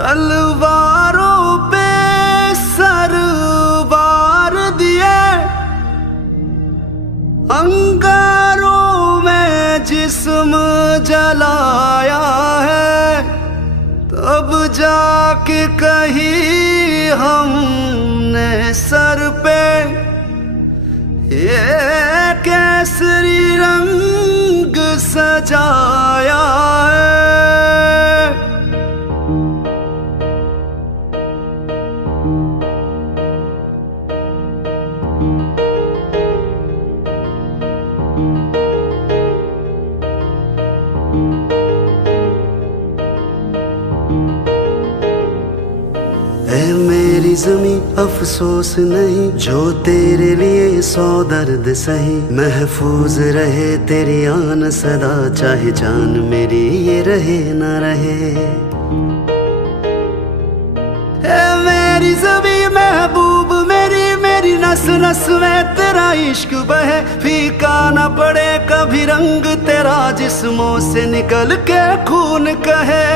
तलवारों पे सर बार दिए, अंगारों में जिस्म जलाया है, तब जाके कहीं हमने सर पे ये केसरी रंग सजाया है। ऐ मेरी ज़मीं अफसोस नहीं, जो तेरे लिए 100 दर्द सही। महफूज रहे तेरी आन सदा, चाहे जान मेरी ये रहे न रहे। ऐ मेरी ज़मीं महबूब मेरी, मेरी नस नस में तेरा इश्क बहे। फीका न पड़े कभी रंग तेरा, जिस्मों से निकल के खून कहे।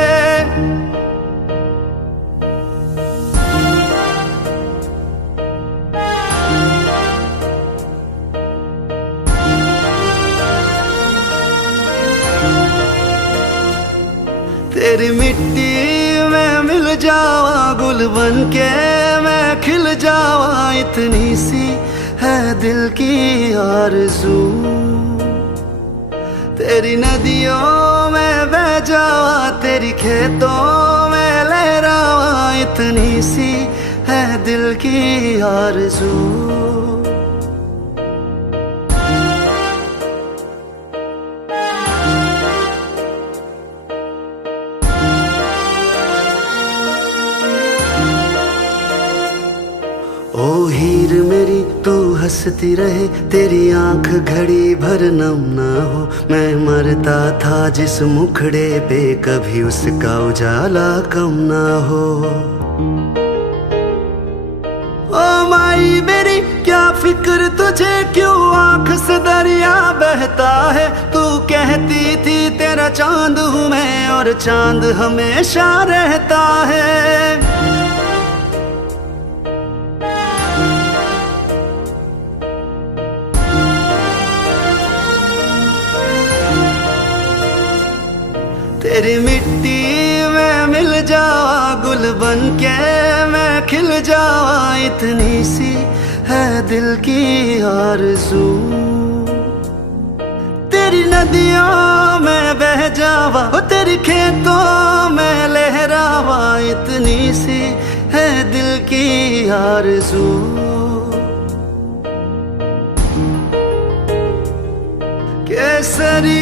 तेरी मिट्टी में मिल जावा, गुल बन के मैं खिल जावा। इतनी सी है दिल की आरज़ू, तेरी नदियों में बह जावा, तेरी खेतों में लहरावा। इतनी सी है दिल की आरज़ू। ओ हीर मेरी तू हंसती रहे, तेरी आंख घड़ी भर नम ना हो। मैं मरता था जिस मुखड़े पे, कभी उसका उजाला कम ना हो। ओ माई मेरी क्या फिक्र तुझे, क्यों आंख से दरिया बहता है। तू कहती थी तेरा चांद हूँ मैं, और चांद हमेशा रहता है। तेरी मिट्टी में मिल जावा, गुल बन के मैं खिल जावा। इतनी सी है दिल की आरज़ू, तेरी नदियों में बह जावा, तेरी खेतों में लहरावा। इतनी सी है दिल की आरज़ू। केसरी